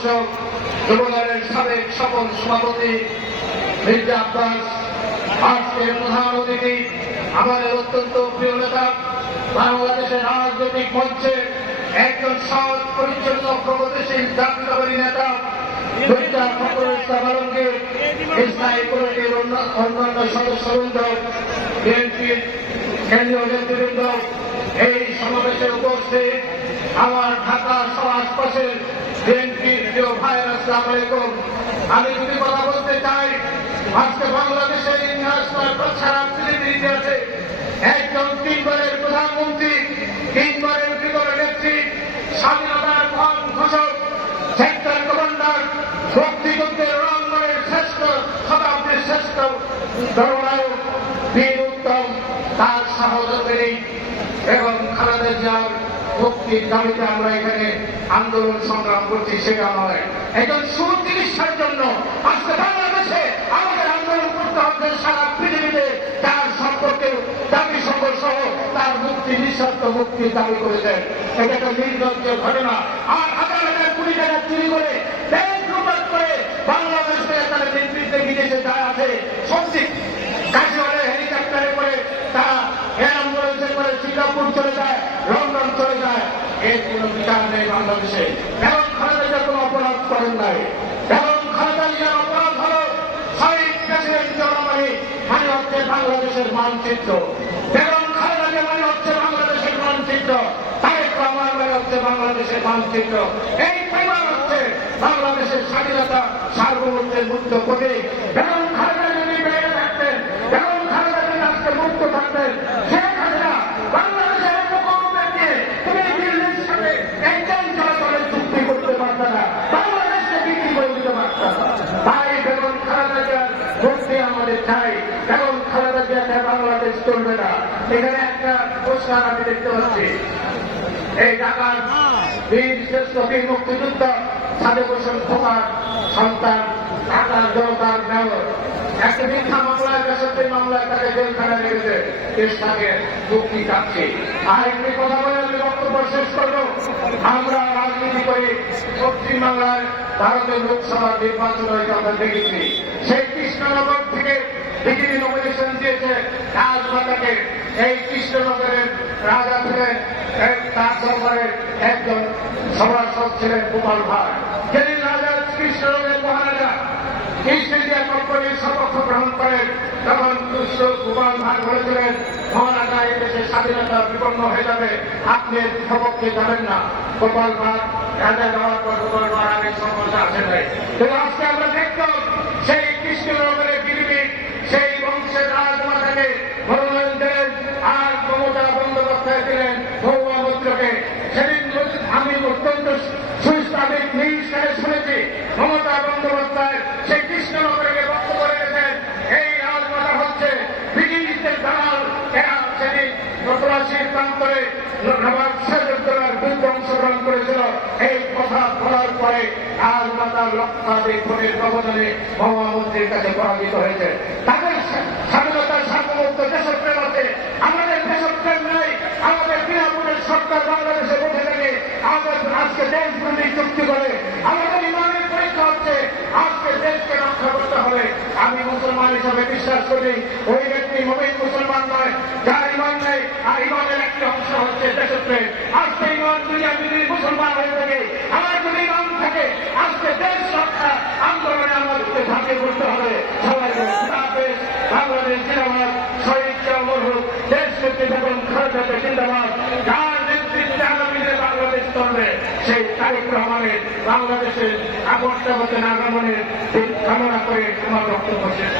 সদস্য যুবদলের সাবেক সকল সভাপতি মির্জা আব্বাস আজকের প্রধান অতিথি, আমাদের অত্যন্ত প্রিয় নেতা, বাংলাদেশের রাজনৈতিক মঞ্চে একজন সৎ, পরিচ্ছন্ন, প্রগতিশীল, জাতীয়তাবাদী নেতা কেন্দ্রীয় এই সমাবেশে উপস্থিত আমার ঢাকা সহ আশপাশের আসসালাম আলাইকুম আমি যদি কথা বলতে চাই। আজকে বাংলাদেশের ইতিহাস একজন তিনবারের প্রধানমন্ত্রী, তিনবারের বিগত নেত্রী স্বাধীনতার মহান ঘোষক, সেক্টর কমান্ডার মুক্তিযুদ্ধের রণাঙ্গনের শ্রেষ্ঠ, শতাব্দীর শ্রেষ্ঠ ধর্মনায়ক বীর উত্তম, তার জিয়ার মুক্তির দাবিতে আমরা এখানে আন্দোলন সংগ্রাম করছি, সেটা নয়। একজন সুচিকিৎসার জন্য আজকে বাংলাদেশে আমাদের আন্দোলন করতে হবে সারা পৃথিবীতে। তার সম্পর্কে দাবি সকল সহ তার মুক্তি, নিঃস্বার্থ মুক্তি দাবি করেছেন। এটা একটা নির্লজ্জ ঘটনা। আর এর কোনো বিচার নেই বাংলাদেশে এবং খালেদা জিয়া কোনো অপরাধ করেন নাই। এবং খালেদা জিয়ার অপরাধ হলো শহীদ প্রেসিডেন্ট জনগণী মানে হচ্ছে বাংলাদেশের মানচিত্র। এবং খালেদা জিয়া মানে হচ্ছে বাংলাদেশের মানচিত্র। তারেক রহমান মানে হচ্ছে বাংলাদেশের মানচিত্র। এই পরিবার হচ্ছে বাংলাদেশের স্বাধীনতা সার্বভৌমত্বের মুক্ত প্রতীক এবং খালেদা যদি বেড়ে থাকতেন এবং খালেদা যদি আজকে মুক্ত থাকতেন শেখ হাসিনা বাংলাদেশের মুখ্যমন্ত্রী নিয়ে তুমি দিল্লির সাথে একজন চলাচলের চুক্তি করতে পারবে না বাংলাদেশকে বিক্রি করে দিতে পারত না তাই বেগম খালেদা জিয়ার মুক্তি আমাদের চাই বেগম খালেদা জিয়াকে বাংলাদেশ চলবে না এখানে একটা পোস্টার আমি দেখতে পাচ্ছি। এই ঢাকার বীর শ্রেষ্ঠ বীর মুক্তিযুদ্ধ সাদেক হোসেন খোকার সন্তান ঢাকার জনতার মেয়র। একটা মিথ্যা মামলায়, বেসরকারি মামলায় তাকে জেলখানায় রেখেছে। দেশ তাকে মুক্তি চাচ্ছে। আর একটি কথা বলে আমি বক্তব্য শেষ করব। আমরা রাজনীতি করি, পশ্চিম বাংলায় ভারতের লোকসভা নির্বাচন হয়েছে আমরা দেখেছি। সেই কৃষ্ণনগর থেকে বিজেপি নমিনেশন দিয়েছে রাজমাতাকে এই কৃষ্ণনগরের রাজা ছিলেন তার দরবারের একজন সভাসদ ছিলেন গোপাল ভাই যেদিন রাজা কৃষ্ণনগরের মহারাজা ইস্ট ইন্ডিয়া কোম্পানির শপথ গ্রহণ করেন, তখন কৃষ্ণ গোপাল ভাই বলেছিলেন, মহারাজা, এই দেশের স্বাধীনতা বিপন্ন হয়ে যাবে, আপনি শপথে যাবেন না। গোপাল ভাট রাজা যাওয়ার পর গোপাল ভাট আগে শপথে আসেন আজকে আমরা দেখতাম সেই কৃষ্ণনগরের চৌরাশির প্রান্তরে নবাব সিরাজউদ্দৌলার বিরুদ্ধে অংশগ্রহণ করেছিল। এই কথা বলার পরে রাজমাতা লক্ষাধিক ভোটের ব্যবধানে মহামন্ত্রীর কাছে পরাজিত হয়েছে। তাদের স্বাধীনতার সার্বভৌমত্ব দেশপ্রেম আছে, আমাদের দেশপ্রেম নেই। আমাদের বিনামূল্যের সরকার বাংলাদেশে বসে থেকে। আমাদের আজকে দেশ বিরোধী চুক্তি করে। আমাদের ইমানের পরীক্ষা হচ্ছে, আজকে দেশকে রক্ষা করতে হবে আমি মুসলমান হিসাবে বিশ্বাস করি। ওই ব্যক্তি মুসলমান নয় যার ইমান নেই আর ইমানের একটি অংশ হচ্ছে দেশপ্রেম আজকে ইমান দুনিয়া যদি মুসলমান হয়ে থাকে, আমার যদি ইমান থাকে আজকে দেশ রক্ষা আন্দোলনে আমাদেরকে ঝাঁপিয়ে পড়তে হবে সবাই হাফেজ, বাংলাদেশ জিন্দাবাদ, শহীদ চামর হোক দেশ নেত্রী বেগম খালেদা জিন্দাবাদ, যার নেতৃত্বে আগামী দিনে বাংলাদেশ চলবে, সেই তারিক রহমানের, বাংলাদেশের আগস্ট আগমনের কামনা করে আমার বক্তব্য শেষ।